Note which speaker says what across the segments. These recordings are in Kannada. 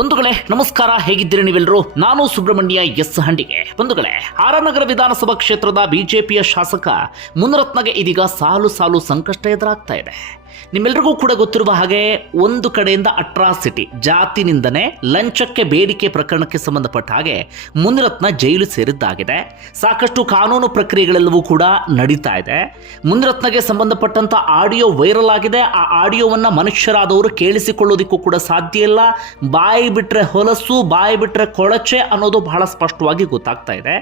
Speaker 1: ಬಂಧುಗಳೇ, ನಮಸ್ಕಾರ, ಹೇಗಿದ್ದೀರಿ ನೀವೆಲ್ಲರೂ? ನಾನು ಸುಬ್ರಹ್ಮಣ್ಯ ಎಸ್ ಹಂಡಿಗೆ. ಬಂಧುಗಳೇ, ಆರನಗರ ವಿಧಾನಸಭಾ ಕ್ಷೇತ್ರದ ಬಿಜೆಪಿಯ ಶಾಸಕ ಮುನರತ್ನಗೆ ಇದೀಗ ಸಾಲು ಸಾಲು ಸಂಕಷ್ಟ ಎದುರಾಗ್ತಾ ಇದೆ. ನಿಮ್ಮೆಲ್ರಿಗೂ ಕೂಡ ಗೊತ್ತಿರುವ ಹಾಗೆ, ಒಂದು ಕಡೆಯಿಂದ ಅಟ್ರಾಸಿಟಿ ಜಾತಿ ನಿಂದನೆ ಲಂಚಕ್ಕೆ ಬೇಡಿಕೆ ಪ್ರಕರಣಕ್ಕೆ ಸಂಬಂಧಪಟ್ಟ ಹಾಗೆ ಮುನಿರತ್ನ ಜೈಲು ಸೇರಿದ್ದಾಗಿದೆ. ಸಾಕಷ್ಟು ಕಾನೂನು ಪ್ರಕ್ರಿಯೆಗಳೆಲ್ಲವೂ ಕೂಡ ನಡೀತಾ ಇದೆ. ಮುನಿರತ್ನಗೆ ಸಂಬಂಧಪಟ್ಟಂತ ಆಡಿಯೋ ವೈರಲ್ ಆಗಿದೆ. ಆ ಆಡಿಯೋವನ್ನ ಮನುಷ್ಯರಾದವರು ಕೇಳಿಸಿಕೊಳ್ಳೋದಿಕ್ಕೂ ಕೂಡ ಸಾಧ್ಯ ಇಲ್ಲ. ಬಾಯಿ ಬಿಟ್ರೆ ಹೊಲಸು ಬಾಯಿ ಬಿಟ್ಟರೆ ಕೊಳಚೆ ಅನ್ನೋದು ಬಹಳ ಸ್ಪಷ್ಟವಾಗಿ ಗೊತ್ತಾಗ್ತಾ ಇದೆ.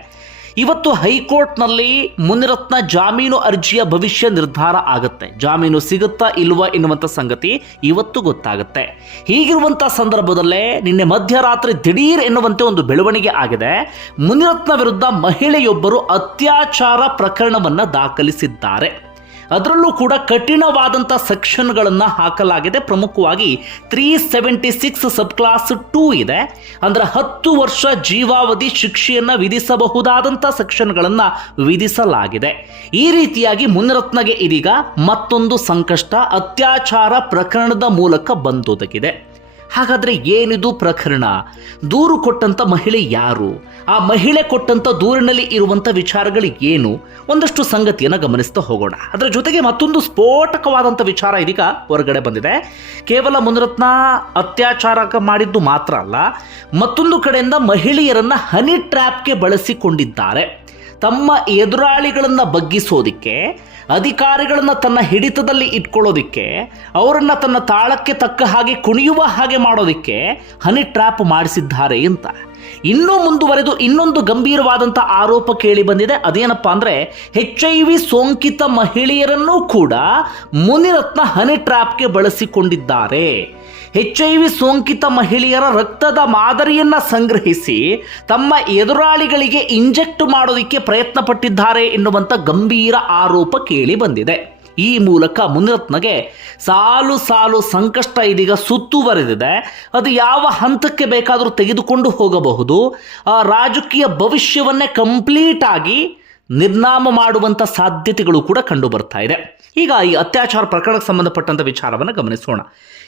Speaker 1: ಇವತ್ತು ಹೈಕೋರ್ಟ್ನಲ್ಲಿ ಮುನಿರತ್ನ ಜಾಮೀನು ಅರ್ಜಿಯ ಭವಿಷ್ಯ ನಿರ್ಧಾರ ಆಗುತ್ತೆ. ಜಾಮೀನು ಸಿಗುತ್ತಾ ಇಲ್ವಾ ಎನ್ನುವಂಥ ಸಂಗತಿ ಇವತ್ತು ಗೊತ್ತಾಗುತ್ತೆ. ಹೀಗಿರುವಂಥ ಸಂದರ್ಭದಲ್ಲೇ ನಿನ್ನೆ ಮಧ್ಯರಾತ್ರಿ ದಿಢೀರ್ ಎನ್ನುವಂತೆ ಒಂದು ಬೆಳವಣಿಗೆ ಆಗಿದೆ. ಮುನಿರತ್ನ ವಿರುದ್ಧ ಮಹಿಳೆಯೊಬ್ಬರು ಅತ್ಯಾಚಾರ ಪ್ರಕರಣವನ್ನು ದಾಖಲಿಸಿದ್ದಾರೆ. ಅದರಲ್ಲೂ ಕೂಡ ಕಠಿಣವಾದಂಥ ಸೆಕ್ಷನ್ಗಳನ್ನು ಹಾಕಲಾಗಿದೆ. ಪ್ರಮುಖವಾಗಿ three seventy six sub clause two ಇದೆ. ಅಂದರೆ ಹತ್ತು ವರ್ಷ ಜೀವಾವಧಿ ಶಿಕ್ಷೆಯನ್ನು ವಿಧಿಸಬಹುದಾದಂಥ ಸೆಕ್ಷನ್ಗಳನ್ನು ವಿಧಿಸಲಾಗಿದೆ. ಈ ರೀತಿಯಾಗಿ ಮುನಿರತ್ನಗೆ ಇದೀಗ ಮತ್ತೊಂದು ಸಂಕಷ್ಟ ಅತ್ಯಾಚಾರ ಪ್ರಕರಣದ ಮೂಲಕ ಬಂದೊದಗಿದೆ. ಹಾಗಾದ್ರೆ ಏನಿದು ಪ್ರಕರಣ? ದೂರು ಕೊಟ್ಟಂತ ಮಹಿಳೆ ಯಾರು? ಆ ಮಹಿಳೆ ಕೊಟ್ಟಂತ ದೂರಿನಲ್ಲಿ ಇರುವಂತ ವಿಚಾರಗಳು ಏನು? ಒಂದಷ್ಟು ಸಂಗತಿಯನ್ನು ಗಮನಿಸ್ತಾ ಹೋಗೋಣ. ಅದರ ಜೊತೆಗೆ ಮತ್ತೊಂದು ಸ್ಫೋಟಕವಾದಂಥ ವಿಚಾರ ಇದೀಗ ಹೊರಗಡೆ ಬಂದಿದೆ. ಕೇವಲ ಮುನರತ್ನ ಅತ್ಯಾಚಾರ ಮಾಡಿದ್ದು ಮಾತ್ರ ಅಲ್ಲ, ಮತ್ತೊಂದು ಕಡೆಯಿಂದ ಮಹಿಳೆಯರನ್ನು ಹನಿ ಟ್ರ್ಯಾಪ್ಗೆ ಬಳಸಿಕೊಂಡಿದ್ದಾರೆ. ತಮ್ಮ ಎದುರಾಳಿಗಳನ್ನು ಬಗ್ಗಿಸೋದಿಕ್ಕೆ ಅಧಿಕಾರಿಗಳನ್ನು ತನ್ನ ಹಿಡಿತದಲ್ಲಿ ಇಟ್ಕೊಳ್ಳೋದಿಕ್ಕೆ, ಅವರನ್ನು ತನ್ನ ತಾಳಕ್ಕೆ ತಕ್ಕ ಹಾಗೆ ಕುಣಿಯುವ ಹಾಗೆ ಮಾಡೋದಿಕ್ಕೆ ಹನಿ ಟ್ರ್ಯಾಪ್ ಮಾಡಿಸಿದ್ದಾರೆ ಅಂತ. ಇನ್ನೂ ಮುಂದುವರೆದು ಇನ್ನೊಂದು ಗಂಭೀರವಾದಂಥ ಆರೋಪ ಕೇಳಿ ಬಂದಿದೆ. ಅದೇನಪ್ಪ ಅಂದರೆ ಹೆಚ್ ಐ ವಿ ಸೋಂಕಿತ ಮಹಿಳೆಯರನ್ನೂ ಕೂಡ ಮುನಿರತ್ನ ಹನಿ ಟ್ರ್ಯಾಪ್ಗೆ ಬಳಸಿಕೊಂಡಿದ್ದಾರೆ. ಎಚ್ ಐ ವಿ ಸೋಂಕಿತ ಮಹಿಳೆಯರ ರಕ್ತದ ಮಾದರಿಯನ್ನ ಸಂಗ್ರಹಿಸಿ ತಮ್ಮ ಎದುರಾಳಿಗಳಿಗೆ ಇಂಜೆಕ್ಟ್ ಮಾಡೋದಕ್ಕೆ ಪ್ರಯತ್ನ ಪಟ್ಟಿದ್ದಾರೆ ಎನ್ನುವಂಥ ಗಂಭೀರ ಆರೋಪ ಕೇಳಿ ಬಂದಿದೆ. ಈ ಮೂಲಕ ಮುನಿರತ್ನಗೆ ಸಾಲು ಸಾಲು ಸಂಕಷ್ಟ ಇದೀಗ ಸುತ್ತುವರೆದಿದೆ. ಅದು ಯಾವ ಹಂತಕ್ಕೆ ಬೇಕಾದರೂ ತೆಗೆದುಕೊಂಡು ಹೋಗಬಹುದು. ಆ ರಾಜಕೀಯ ಭವಿಷ್ಯವನ್ನೇ ಕಂಪ್ಲೀಟ್ ಆಗಿ ನಿರ್ನಾಮ ಮಾಡುವಂಥ ಸಾಧ್ಯತೆಗಳು ಕೂಡ ಕಂಡು ಬರ್ತಾ ಇದೆ. ಈಗ ಈ ಅತ್ಯಾಚಾರ ಪ್ರಕರಣಕ್ಕೆ ಸಂಬಂಧಪಟ್ಟಂಥ ವಿಚಾರವನ್ನು ಗಮನಿಸೋಣ.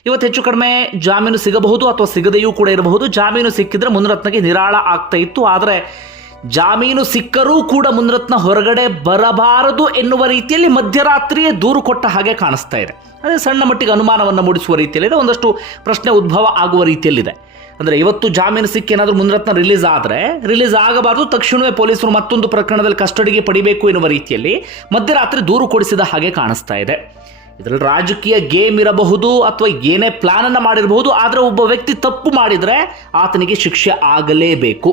Speaker 1: ಇವತ್ತು ಹೆಚ್ಚು ಕಡಿಮೆ ಜಾಮೀನು ಸಿಗಬಹುದು ಅಥವಾ ಸಿಗದೆಯೂ ಕೂಡ ಇರಬಹುದು. ಜಾಮೀನು ಸಿಕ್ಕಿದ್ರೆ ಮುನ್ರತ್ನಗೆ ನಿರಾಳ ಆಗ್ತಾ ಇತ್ತು. ಆದರೆ ಜಾಮೀನು ಸಿಕ್ಕರೂ ಕೂಡ ಮುನ್ರತ್ನ ಹೊರಗಡೆ ಬರಬಾರದು ಎನ್ನುವ ರೀತಿಯಲ್ಲಿ ಮಧ್ಯರಾತ್ರಿಯೇ ದೂರು ಕೊಟ್ಟ ಹಾಗೆ ಕಾಣಿಸ್ತಾ ಇದೆ. ಅದೇ ಸಣ್ಣ ಮಟ್ಟಿಗೆ ಅನುಮಾನವನ್ನು ಮೂಡಿಸುವ ರೀತಿಯಲ್ಲಿದೆ. ಒಂದಷ್ಟು ಪ್ರಶ್ನೆ ಉದ್ಭವ ಆಗುವ ರೀತಿಯಲ್ಲಿದೆ. ಅಂದರೆ ಇವತ್ತು ಜಾಮೀನು ಸಿಕ್ಕಿ ಏನಾದರೂ ಮುನ್ರತ್ನ ರಿಲೀಸ್ ಆದರೆ ರಿಲೀಸ್ ಆಗಬಾರ್ದು, ತಕ್ಷಣವೇ ಪೊಲೀಸರು ಮತ್ತೊಂದು ಪ್ರಕರಣದಲ್ಲಿ ಕಸ್ಟಡಿಗೆ ಪಡಿಬೇಕು ಎನ್ನುವ ರೀತಿಯಲ್ಲಿ ಮಧ್ಯರಾತ್ರಿ ದೂರು ಕೊಡಿಸಿದ ಹಾಗೆ ಕಾಣಿಸ್ತಾ ಇದೆ. ಇದರಲ್ಲಿ ರಾಜಕೀಯ ಗೇಮ್ ಇರಬಹುದು ಅಥವಾ ಏನೇ ಪ್ಲಾನನ್ನು ಮಾಡಿರಬಹುದು, ಆದರೆ ಒಬ್ಬ ವ್ಯಕ್ತಿ ತಪ್ಪು ಮಾಡಿದರೆ ಆತನಿಗೆ ಶಿಕ್ಷೆ ಆಗಲೇಬೇಕು.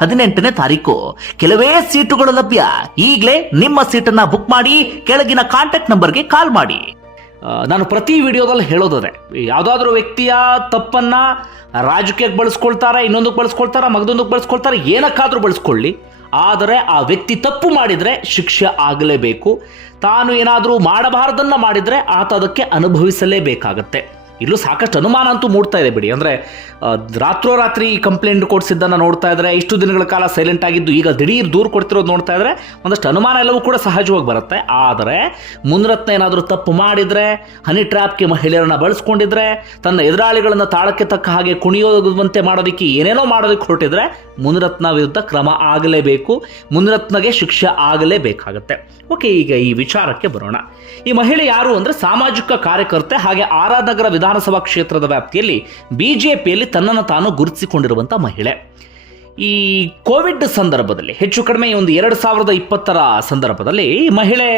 Speaker 1: ಹದಿನೆಂಟನೇ ತಾರೀಕು. ಕೆಲವೇ ಸೀಟುಗಳು ಲಭ್ಯ. ಈಗಲೇ ನಿಮ್ಮ ಸೀಟನ್ನ ಬುಕ್ ಮಾಡಿ, ಕೆಳಗಿನ ಕಾಂಟ್ಯಾಕ್ಟ್ ನಂಬರ್ಗೆ ಕಾಲ್ ಮಾಡಿ. ನಾನು ಪ್ರತಿ ವಿಡಿಯೋದಲ್ಲಿ ಹೇಳೋದದೆ. ಯಾವುದಾದ್ರೂ ವ್ಯಕ್ತಿಯ ತಪ್ಪನ್ನ ರಾಜಕೀಯಕ್ಕೆ ಬಳಸ್ಕೊಳ್ತಾರೆ, ಇನ್ನೊಂದಕ್ಕೆ ಬಳಸ್ಕೊಳ್ತಾರೆ, ಮಗದೊಂದಕ್ಕೆ ಬಳಸ್ಕೊಳ್ತಾರೆ, ಏನಕ್ಕಾದ್ರೂ ಬಳಸ್ಕೊಳ್ಳಿ. ಆದರೆ ಆ ವ್ಯಕ್ತಿ ತಪ್ಪು ಮಾಡಿದರೆ ಶಿಕ್ಷೆ ಆಗಲೇಬೇಕು. ತಾನು ಏನಾದರೂ ಮಾಡಬಾರ್ದನ್ನ ಮಾಡಿದರೆ ಆತ ಅದಕ್ಕೆ ಅನುಭವಿಸಲೇಬೇಕಾಗತ್ತೆ. ಇಲ್ಲೂ ಸಾಕಷ್ಟು ಅನುಮಾನ ಅಂತೂ ಮೂಡ್ತಾ ಇದೆ ಬಿಡಿ. ಅಂದರೆ ರಾತ್ರೋರಾತ್ರಿ ಕಂಪ್ಲೇಂಟ್ ಕೊಡಿಸಿದ್ದನ್ನು ನೋಡ್ತಾ ಇದ್ದರೆ ಇಷ್ಟು ದಿನಗಳ ಕಾಲ ಸೈಲೆಂಟ್ ಆಗಿದ್ದು, ಈಗ ದಿಢೀರ್ ದೂರು ಕೊಡ್ತಿರೋದು ನೋಡ್ತಾ ಇದ್ದರೆ ಒಂದಷ್ಟು ಅನುಮಾನ ಎಲ್ಲವೂ ಕೂಡ ಸಹಜವಾಗಿ ಬರುತ್ತೆ. ಆದರೆ, ಮುನ್ರತ್ನ ಏನಾದರೂ ತಪ್ಪು ಮಾಡಿದರೆ, ಹನಿ ಟ್ರ್ಯಾಪ್ಗೆ ಮಹಿಳೆಯರನ್ನು ಬಳಸ್ಕೊಂಡಿದ್ರೆ, ತನ್ನ ಎದುರಾಳಿಗಳನ್ನು ತಾಳಕ್ಕೆ ತಕ್ಕ ಹಾಗೆ ಕುಣಿಯೋದಂತೆ ಮಾಡೋದಕ್ಕೆ ಏನೇನೋ ಮಾಡೋದಕ್ಕೆ ಹೊರಟಿದ್ರೆ, ಮುನ್ರತ್ನ ವಿರುದ್ಧ ಕ್ರಮ ಆಗಲೇಬೇಕು. ಮುನ್ರತ್ನಗೆ ಶಿಕ್ಷೆ ಆಗಲೇಬೇಕಾಗತ್ತೆ. ಓಕೆ, ಈಗ ಈ ವಿಚಾರಕ್ಕೆ ಬರೋಣ. ಈ ಮಹಿಳೆ ಯಾರು ಅಂದರೆ ಸಾಮಾಜಿಕ ಕಾರ್ಯಕರ್ತೆ, ಹಾಗೆ ಆರಾಧನಗರ ವಿಧಾನಸಭಾ ಕ್ಷೇತ್ರದ ವ್ಯಾಪ್ತಿಯಲ್ಲಿ ಬಿಜೆಪಿಯಲ್ಲಿ ತನ್ನನ್ನು ತಾನು ಗುರುತಿಸಿಕೊಂಡಿರುವಂಥ ಮಹಿಳೆ. ಈ ಕೋವಿಡ್ ಸಂದರ್ಭದಲ್ಲಿ, ಹೆಚ್ಚು ಕಡಿಮೆ ಒಂದು ಎರಡು ಸಾವಿರದ ಇಪ್ಪತ್ತರ ಸಂದರ್ಭದಲ್ಲಿ ಮಹಿಳೆ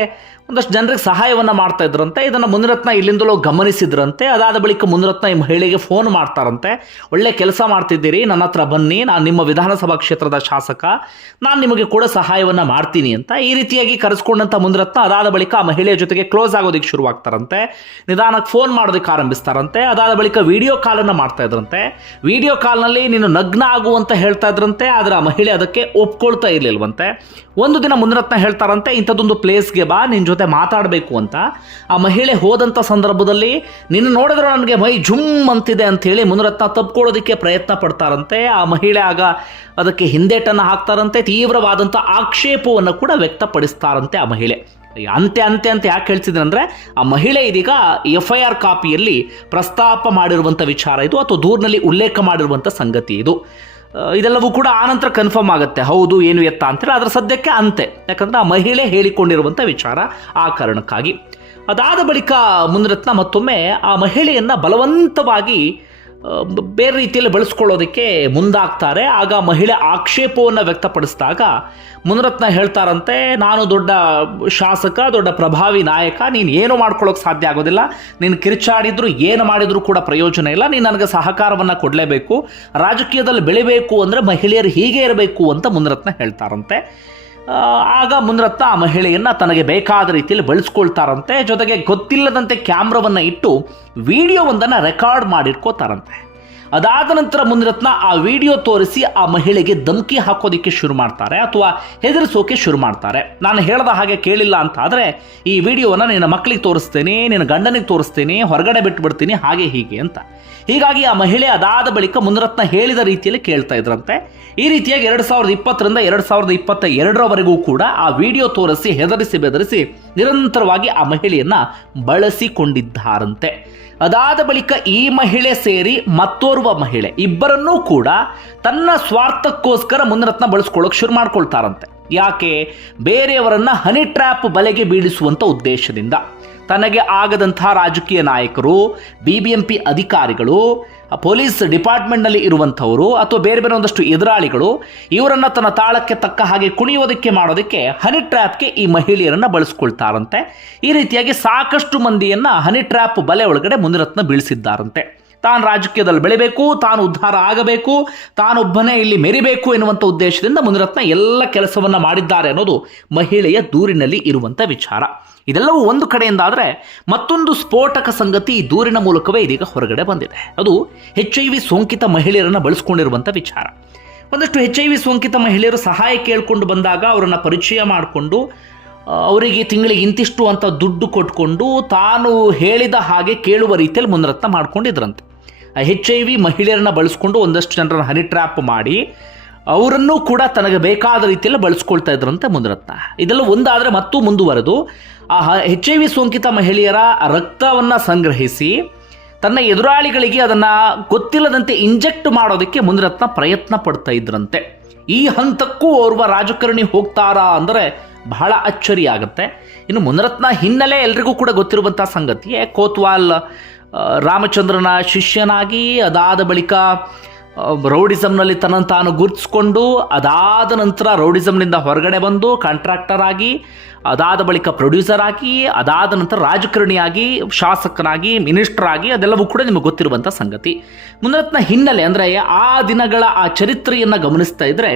Speaker 1: ಒಂದಷ್ಟು ಜನರಿಗೆ ಸಹಾಯವನ್ನು ಮಾಡ್ತಾ ಇದ್ರಂತೆ. ಇದನ್ನು ಮುನಿರತ್ನ ಇಲ್ಲಿಂದಲೂ ಗಮನಿಸಿದ್ರಂತೆ. ಅದಾದ ಬಳಿಕ ಮುನಿರತ್ನ ಈ ಮಹಿಳೆಗೆ ಫೋನ್ ಮಾಡ್ತಾರಂತೆ. ಒಳ್ಳೆ ಕೆಲಸ ಮಾಡ್ತಿದ್ದೀರಿ, ನನ್ನ ಹತ್ರ ಬನ್ನಿ, ನಾನು ನಿಮ್ಮ ವಿಧಾನಸಭಾ ಕ್ಷೇತ್ರದ ಶಾಸಕ, ನಾನು ನಿಮಗೆ ಕೂಡ ಸಹಾಯವನ್ನು ಮಾಡ್ತೀನಿ ಅಂತ ಈ ರೀತಿಯಾಗಿ ಕರೆಸ್ಕೊಂಡಂಥ ಮುನಿರತ್ನ ಅದಾದ ಬಳಿಕ ಆ ಮಹಿಳೆಯ ಜೊತೆಗೆ ಕ್ಲೋಸ್ ಆಗೋದಕ್ಕೆ ಶುರುವಾಗ್ತಾರಂತೆ. ನಿಧಾನಕ್ಕೆ ಫೋನ್ ಮಾಡೋದಕ್ಕೆ ಆರಂಭಿಸ್ತಾರಂತೆ. ಅದಾದ ಬಳಿಕ ವಿಡಿಯೋ ಕಾಲನ್ನು ಮಾಡ್ತಾ ಇದ್ರಂತೆ. ವಿಡಿಯೋ ಕಾಲ್ನಲ್ಲಿ ನೀನು ನಗ್ನ ಆಗುವಂತ ಹೇಳ್ತಾ ಇದ್ರಂತೆ, ಆದರೆ ಆ ಮಹಿಳೆ ಅದಕ್ಕೆ ಒಪ್ಕೊಳ್ತಾ ಇರಲಿಲ್ವಂತೆ. ಒಂದು ದಿನ ಮುನಿರತ್ನ ಹೇಳ್ತಾರಂತೆ, ಇಂಥದ್ದೊಂದು ಪ್ಲೇಸ್ಗೆ ಬಾ ನಿನ್ನ ಜೊತೆ ಮಾತಾಡಬೇಕು ಅಂತ ಆ ಮಹಿಳೆ ಹೋದಂಥ ಸಂದರ್ಭದಲ್ಲಿ ನಿನ್ನ ನೋಡಿದ್ರೆ ನನಗೆ ಮೈ ಜುಮ್ ಅಂತಿದೆ ಅಂಥೇಳಿ ಮುನಿರತ್ನ ತಪ್ಕೊಳ್ಳೋದಕ್ಕೆ ಪ್ರಯತ್ನ ಪಡ್ತಾರಂತೆ. ಆ ಮಹಿಳೆ ಆಗ ಅದಕ್ಕೆ ಹಿಂದೇಟನ್ನು ಹಾಕ್ತಾರಂತೆ ತೀವ್ರವಾದಂಥ ಆಕ್ಷೇಪವನ್ನು ಕೂಡ ವ್ಯಕ್ತಪಡಿಸ್ತಾರಂತೆ ಆ ಮಹಿಳೆ. ಅಂತೆ ಅಂತೆ, ಅಂತ ಯಾಕೆ ಹೇಳ್ತಿದ್ರೆ ಅಂದರೆ, ಆ ಮಹಿಳೆ ಇದೀಗ ಎಫ್ ಐ ಆರ್ ಕಾಪಿಯಲ್ಲಿ ಪ್ರಸ್ತಾಪ ಮಾಡಿರುವಂಥ ವಿಚಾರ ಇದು, ಅಥವಾ ದೂರಿನಲ್ಲಿ ಉಲ್ಲೇಖ ಮಾಡಿರುವಂಥ ಸಂಗತಿ ಇದು. ಇದೆಲ್ಲವೂ ಕೂಡ ಆನಂತರ ಕನ್ಫರ್ಮ್ ಆಗುತ್ತೆ. ಹೌದು, ಏನು ಎತ್ತ ಅಂತೇಳಿ ಅದರ ಸದ್ಯಕ್ಕೆ ಅಂತೆ. ಯಾಕಂದ್ರೆ ಆ ಮಹಿಳೆ ಹೇಳಿಕೊಂಡಿರುವಂಥ ವಿಚಾರ ಆ ಕಾರಣಕ್ಕಾಗಿ. ಅದಾದ ಬಳಿಕ ಮುನಿರತ್ನ ಮತ್ತೊಮ್ಮೆ ಆ ಮಹಿಳೆಯನ್ನು ಬಲವಂತವಾಗಿ ಬೇರೆ ರೀತಿಯಲ್ಲಿ ಬಳಸ್ಕೊಳ್ಳೋದಕ್ಕೆ ಮುಂದಾಗ್ತಾರೆ. ಆಗ ಮಹಿಳೆ ಆಕ್ಷೇಪವನ್ನು ವ್ಯಕ್ತಪಡಿಸಿದಾಗ ಮುನರತ್ನ ಹೇಳ್ತಾರಂತೆ, ನಾನು ದೊಡ್ಡ ಶಾಸಕ, ದೊಡ್ಡ ಪ್ರಭಾವಿ ನಾಯಕ, ನೀನು ಏನು ಮಾಡ್ಕೊಳ್ಳೋಕೆ ಸಾಧ್ಯ ಆಗೋದಿಲ್ಲ. ನೀನು ಕಿರ್ಚಾಡಿದ್ರು ಏನು ಮಾಡಿದರೂ ಕೂಡ ಪ್ರಯೋಜನ ಇಲ್ಲ. ನೀನು ನನಗೆ ಸಹಕಾರವನ್ನು ಕೊಡಲೇಬೇಕು. ರಾಜಕೀಯದಲ್ಲಿ ಬೆಳಿಬೇಕು ಅಂದರೆ ಮಹಿಳೆಯರು ಹೀಗೆ ಇರಬೇಕು ಅಂತ ಮುನರತ್ನ ಹೇಳ್ತಾರಂತೆ. ಆಗ ಮುನಿರತ್ನ ಆ ಮಹಿಳೆಯನ್ನು ತನಗೆ ಬೇಕಾದ ರೀತಿಯಲ್ಲಿ ಬಳಸ್ಕೊಳ್ತಾರಂತೆ. ಜೊತೆಗೆ ಗೊತ್ತಿಲ್ಲದಂತೆ ಕ್ಯಾಮ್ರಾವನ್ನು ಇಟ್ಟು ವಿಡಿಯೋ ವಿಡಿಯೋವೊಂದನ್ನು ರೆಕಾರ್ಡ್ ಮಾಡಿಟ್ಕೋತಾರಂತೆ. ಅದಾದ ನಂತರ ಮುನಿರತ್ನ ಆ ವಿಡಿಯೋ ತೋರಿಸಿ ಆ ಮಹಿಳೆಗೆ ಧಮಕಿ ಹಾಕೋದಿಕ್ಕೆ ಶುರು ಮಾಡ್ತಾರೆ ಅಥವಾ ಹೆದರಿಸೋಕೆ ಶುರು ಮಾಡ್ತಾರೆ. ನಾನು ಹೇಳದ ಹಾಗೆ ಕೇಳಿಲ್ಲ ಅಂತ ಆದರೆ ಈ ವಿಡಿಯೋವನ್ನು ನಿನ್ನ ಮಕ್ಕಳಿಗೆ ತೋರಿಸ್ತೇನೆ, ನಿನ್ನ ಗಂಡನಿಗೆ ತೋರಿಸ್ತೇನೆ, ಹೊರಗಡೆ ಬಿಟ್ಬಿಡ್ತೀನಿ ಹಾಗೆ ಹೀಗೆ ಅಂತ. ಹೀಗಾಗಿ ಆ ಮಹಿಳೆ ಅದಾದ ಬಳಿಕ ಮುನಿರತ್ನ ಹೇಳಿದ ರೀತಿಯಲ್ಲಿ ಕೇಳ್ತಾ ಇದ್ರಂತೆ. ಈ ರೀತಿಯಾಗಿ ಎರಡು ಸಾವಿರದ ಇಪ್ಪತ್ತರಿಂದ ಎರಡು ಸಾವಿರದ ಇಪ್ಪತ್ತ ಎರಡರವರೆಗೂ ಕೂಡ ಆ ವಿಡಿಯೋ ತೋರಿಸಿ ಹೆದರಿಸಿ ಬೆದರಿಸಿ ನಿರಂತರವಾಗಿ ಆ ಮಹಿಳೆಯನ್ನು ಬಳಸಿಕೊಂಡಿದ್ದಾರಂತೆ. ಅದಾದ ಬಳಿಕ ಈ ಮಹಿಳೆ ಸೇರಿ ಮತ್ತೋರ್ವ ಮಹಿಳೆ ಇಬ್ಬರನ್ನೂ ಕೂಡ ತನ್ನ ಸ್ವಾರ್ಥಕ್ಕೋಸ್ಕರ ಮುನ್ನರತ್ನ ಬಳಸ್ಕೊಳ್ಳೋಕೆ ಶುರು ಮಾಡ್ಕೊಳ್ತಾರಂತೆ. ಯಾಕೆ? ಬೇರೆಯವರನ್ನ ಹನಿ ಟ್ರ್ಯಾಪ್ ಬಲೆಗೆ ಬೀಳಿಸುವಂಥ ಉದ್ದೇಶದಿಂದ. ತನಗೆ ಆಗದಂತಹ ರಾಜಕೀಯ ನಾಯಕರು ಬಿ ಬಿ ಎಂ ಪಿ ಅಧಿಕಾರಿಗಳು ಪೊಲೀಸ್ ಡಿಪಾರ್ಟ್ಮೆಂಟ್ನಲ್ಲಿ ಇರುವಂಥವರು ಅಥವಾ ಬೇರೆ ಬೇರೆ ಒಂದಷ್ಟು ಎದುರಾಳಿಗಳು, ಇವರನ್ನು ತನ್ನ ತಾಳಕ್ಕೆ ತಕ್ಕ ಹಾಗೆ ಕುಣಿಯೋದಕ್ಕೆ ಮಾಡೋದಕ್ಕೆ ಹನಿ ಟ್ರ್ಯಾಪ್ಗೆ ಈ ಮಹಿಳೆಯರನ್ನು ಬಳಸ್ಕೊಳ್ತಾರಂತೆ. ಈ ರೀತಿಯಾಗಿ ಸಾಕಷ್ಟು ಮಂದಿಯನ್ನು ಹನಿ ಟ್ರ್ಯಾಪ್ ಬಲೆ ಒಳಗಡೆ ಮುನಿರತ್ನ ಬೀಳಿಸಿದ್ದಾರಂತೆ. ತಾನು ರಾಜಕೀಯದಲ್ಲಿ ಬೆಳಿಬೇಕು, ತಾನು ಉದ್ಧಾರ ಆಗಬೇಕು, ತಾನೊಬ್ಬನೇ ಇಲ್ಲಿ ಮೆರಿಬೇಕು ಎನ್ನುವಂಥ ಉದ್ದೇಶದಿಂದ ಮುನಿರತ್ನ ಎಲ್ಲ ಕೆಲಸವನ್ನ ಮಾಡಿದ್ದಾರೆ ಅನ್ನೋದು ಮಹಿಳೆಯ ದೂರಿನಲ್ಲಿ ಇರುವಂಥ ವಿಚಾರ. ಇದೆಲ್ಲವೂ ಒಂದು ಕಡೆಯಿಂದ ಆದರೆ ಮತ್ತೊಂದು ಸ್ಫೋಟಕ ಸಂಗತಿ ಈ ದೂರಿನ ಮೂಲಕವೇ ಇದೀಗ ಹೊರಗಡೆ ಬಂದಿದೆ. ಅದು ಹೆಚ್ ಐ ವಿ ಸೋಂಕಿತ ಮಹಿಳೆಯರನ್ನು ಬಳಸ್ಕೊಂಡಿರುವಂಥ ವಿಚಾರ. ಒಂದಷ್ಟು ಹೆಚ್ ಐ ವಿ ಸೋಂಕಿತ ಮಹಿಳೆಯರು ಸಹಾಯ ಕೇಳಿಕೊಂಡು ಬಂದಾಗ ಅವರನ್ನು ಪರಿಚಯ ಮಾಡಿಕೊಂಡು ಅವರಿಗೆ ತಿಂಗಳಿಗೆ ಇಂತಿಷ್ಟು ಅಂತ ದುಡ್ಡು ಕೊಟ್ಕೊಂಡು ತಾನು ಹೇಳಿದ ಹಾಗೆ ಕೇಳುವ ರೀತಿಯಲ್ಲಿ ಮುನರತ್ನ ಮಾಡ್ಕೊಂಡಿದ್ರಂತೆ. ಹೆಚ್ ಐ ವಿ ಮಹಿಳೆಯರನ್ನ ಬಳಸ್ಕೊಂಡು ಒಂದಷ್ಟು ಜನರನ್ನ ಹನಿ ಟ್ರ್ಯಾಪ್ ಮಾಡಿ ಅವರನ್ನು ಕೂಡ ತನಗೆ ಬೇಕಾದ ರೀತಿಯಲ್ಲಿ ಬಳಸ್ಕೊಳ್ತಾ ಇದ್ರಂತೆ ಮುನರತ್ನ. ಇದೆಲ್ಲ ಒಂದಾದರೆ ಮತ್ತೂ ಮುಂದುವರೆದು, ಆ ಹೆಚ್ ಐ ವಿ ಸೋಂಕಿತ ಮಹಿಳೆಯರ ರಕ್ತವನ್ನು ಸಂಗ್ರಹಿಸಿ ತನ್ನ ಎದುರಾಳಿಗಳಿಗೆ ಅದನ್ನು ಗೊತ್ತಿಲ್ಲದಂತೆ ಇಂಜೆಕ್ಟ್ ಮಾಡೋದಕ್ಕೆ ಮುನರತ್ನ ಪ್ರಯತ್ನ ಪಡ್ತಾ ಇದ್ರಂತೆ. ಈ ಹಂತಕ್ಕೂ ಓರ್ವ ರಾಜಕಾರಣಿ ಹೋಗ್ತಾರಾ ಅಂದರೆ ಬಹಳ ಅಚ್ಚರಿ ಆಗುತ್ತೆ. ಇನ್ನು ಮುನರತ್ನ ಹಿನ್ನೆಲೆ ಎಲ್ರಿಗೂ ಕೂಡ ಗೊತ್ತಿರುವಂಥ ಸಂಗತಿಯೇ ಕೋತ್ವಾಲ್ ರಾಮಚಂದ್ರನ ಶಿಷ್ಯನಾಗಿ ಅದಾದ ಬಳಿಕ ರೌಡಿಸಮ್ನಲ್ಲಿ ತನ್ನನ್ನು ತಾನು ಗುರುತಿಸ್ಕೊಂಡು ಅದಾದ ನಂತರ ರೌಡಿಸಮ್ನಿಂದ ಹೊರಗಡೆ ಬಂದು ಕಾಂಟ್ರಾಕ್ಟರ್ ಆಗಿ, ಅದಾದ ಬಳಿಕ ಪ್ರೊಡ್ಯೂಸರ್ ಆಗಿ, ಅದಾದ ನಂತರ ರಾಜಕಾರಣಿಯಾಗಿ, ಶಾಸಕನಾಗಿ ಮಿನಿಸ್ಟರ್ ಆಗಿ, ಅದೆಲ್ಲವೂ ಕೂಡ ನಿಮಗೆ ಗೊತ್ತಿರುವಂಥ ಸಂಗತಿ. ಮುನರತ್ನ ಹಿನ್ನೆಲೆ ಅಂದರೆ ಆ ದಿನಗಳ ಆ ಚರಿತ್ರೆಯನ್ನು ಗಮನಿಸ್ತಾ ಇದ್ದರೆ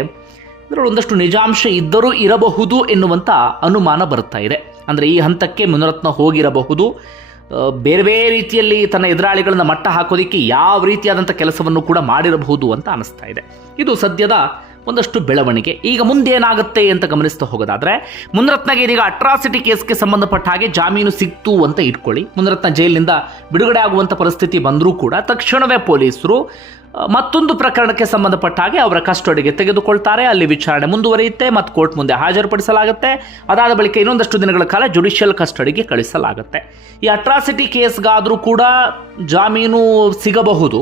Speaker 1: ಇದರಲ್ಲಿ ಒಂದಷ್ಟು ನಿಜಾಂಶ ಇದ್ದರೂ ಇರಬಹುದು ಎನ್ನುವಂಥ ಅನುಮಾನ ಬರ್ತಾ ಇದೆ. ಅಂದರೆ ಈ ಹಂತಕ್ಕೆ ಮುನರತ್ನ ಹೋಗಿರಬಹುದು. ಬೇರೆ ಬೇರೆ ರೀತಿಯಲ್ಲಿ ತನ್ನ ಎದುರಾಳಿಗಳನ್ನ ಮಟ್ಟ ಹಾಕೋದಕ್ಕೆ ಯಾವ ರೀತಿಯಾದಂಥ ಕೆಲಸವನ್ನು ಕೂಡ ಮಾಡಿರಬಹುದು ಅಂತ ಅನಿಸ್ತಾ ಇದೆ. ಇದು ಸದ್ಯದ ಒಂದಷ್ಟು ಬೆಳವಣಿಗೆ. ಈಗ ಮುಂದೇನಾಗುತ್ತೆ ಅಂತ ಗಮನಿಸ್ತಾ ಹೋಗೋದಾದರೆ, ಮುನರತ್ನಗೆ ಇದೀಗ ಅಟ್ರಾಸಿಟಿ ಕೇಸ್ಗೆ ಸಂಬಂಧಪಟ್ಟ ಹಾಗೆ ಜಾಮೀನು ಸಿಕ್ತು ಅಂತ ಇಟ್ಕೊಳ್ಳಿ. ಮುನರತ್ನ ಜೈಲಿನಿಂದ ಬಿಡುಗಡೆ ಆಗುವಂಥ ಪರಿಸ್ಥಿತಿ ಬಂದರೂ ಕೂಡ ತಕ್ಷಣವೇ ಪೊಲೀಸರು ಮತ್ತೊಂದು ಪ್ರಕರಣಕ್ಕೆ ಸಂಬಂಧಪಟ್ಟ ಹಾಗೆ ಅವರ ಕಸ್ಟಡಿಗೆ ತೆಗೆದುಕೊಳ್ತಾರೆ. ಅಲ್ಲಿ ವಿಚಾರಣೆ ಮುಂದುವರಿಯುತ್ತೆ, ಮತ್ತು ಕೋರ್ಟ್ ಮುಂದೆ ಹಾಜರುಪಡಿಸಲಾಗುತ್ತೆ. ಅದಾದ ಬಳಿಕ ಇನ್ನೊಂದಷ್ಟು ದಿನಗಳ ಕಾಲ ಜುಡಿಷಿಯಲ್ ಕಸ್ಟಡಿಗೆ ಕಳಿಸಲಾಗುತ್ತೆ. ಈ ಅಟ್ರಾಸಿಟಿ ಕೇಸ್ಗಾದರೂ ಕೂಡ ಜಾಮೀನು ಸಿಗಬಹುದು.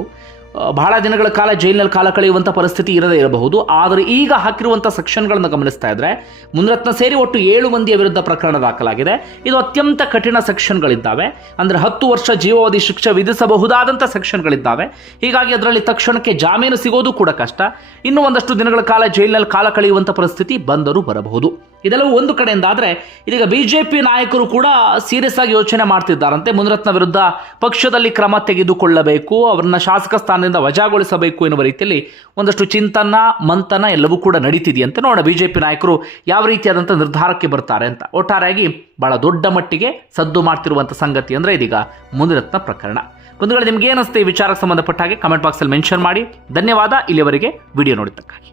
Speaker 1: ಬಹಳ ದಿನಗಳ ಕಾಲ ಜೈಲಿನಲ್ಲಿ ಕಾಲ ಕಳೆಯುವಂಥ ಪರಿಸ್ಥಿತಿ ಇರದೇ ಇರಬಹುದು. ಆದರೆ ಈಗ ಹಾಕಿರುವಂಥ ಸೆಕ್ಷನ್ಗಳನ್ನು ಗಮನಿಸ್ತಾ ಇದ್ರೆ, ಮುನ್ರತ್ನ ಸೇರಿ ಒಟ್ಟು ಏಳು ಮಂದಿಯ ವಿರುದ್ಧ ಪ್ರಕರಣ ದಾಖಲಾಗಿದೆ. ಇದು ಅತ್ಯಂತ ಕಠಿಣ ಸೆಕ್ಷನ್ಗಳಿದ್ದಾವೆ. ಅಂದರೆ ಹತ್ತು ವರ್ಷ ಜೀವಾವಧಿ ಶಿಕ್ಷೆ ವಿಧಿಸಬಹುದಾದಂಥ ಸೆಕ್ಷನ್ಗಳಿದ್ದಾವೆ. ಹೀಗಾಗಿ ಅದರಲ್ಲಿ ತಕ್ಷಣಕ್ಕೆ ಜಾಮೀನು ಸಿಗೋದು ಕೂಡ ಕಷ್ಟ. ಇನ್ನೂ ಒಂದಷ್ಟು ದಿನಗಳ ಕಾಲ ಜೈಲಿನಲ್ಲಿ ಕಾಲ ಕಳೆಯುವಂಥ ಪರಿಸ್ಥಿತಿ ಬಂದರೂ ಬರಬಹುದು. ಇದೆಲ್ಲವೂ ಒಂದು ಕಡೆಯಿಂದ ಆದರೆ ಇದೀಗ ಪಿ ನಾಯಕರು ಕೂಡ ಸೀರಿಯಸ್ ಆಗಿ ಯೋಚನೆ ಮಾಡ್ತಿದ್ದಾರಂತೆ. ಮುನಿರತ್ನ ವಿರುದ್ಧ ಪಕ್ಷದಲ್ಲಿ ಕ್ರಮ ತೆಗೆದುಕೊಳ್ಳಬೇಕು, ಅವರನ್ನ ಶಾಸಕ ಸ್ಥಾನದಿಂದ ವಜಾಗೊಳಿಸಬೇಕು ಎನ್ನುವ ರೀತಿಯಲ್ಲಿ ಒಂದಷ್ಟು ಚಿಂತನ, ಮಂಥನ ಎಲ್ಲವೂ ಕೂಡ ನಡೀತಿದೆಯಂತೆ. ಜೆ ಪಿ ನಾಯಕರು ಯಾವ ರೀತಿಯಾದಂಥ ನಿರ್ಧಾರಕ್ಕೆ ಬರ್ತಾರೆ ಅಂತ. ಒಟ್ಟಾರೆಯಾಗಿ ಬಹಳ ದೊಡ್ಡ ಮಟ್ಟಿಗೆ ಸದ್ದು ಮಾಡ್ತಿರುವಂಥ ಸಂಗತಿ ಅಂದರೆ ಇದೀಗ ಮುನಿರತ್ನ ಪ್ರಕರಣ. ಬಂಧುಗಳು, ನಿಮ್ಗೆ ಏನಿಸುತ್ತೆ ಈ ವಿಚಾರಕ್ಕೆ ಸಂಬಂಧಪಟ್ಟ ಹಾಗೆ ಕಮೆಂಟ್ ಬಾಕ್ಸಲ್ಲಿ ಮೆನ್ಷನ್ ಮಾಡಿ. ಧನ್ಯವಾದ, ಇಲ್ಲಿವರೆಗೆ ವಿಡಿಯೋ ನೋಡಿದ್ದಕ್ಕಾಗಿ.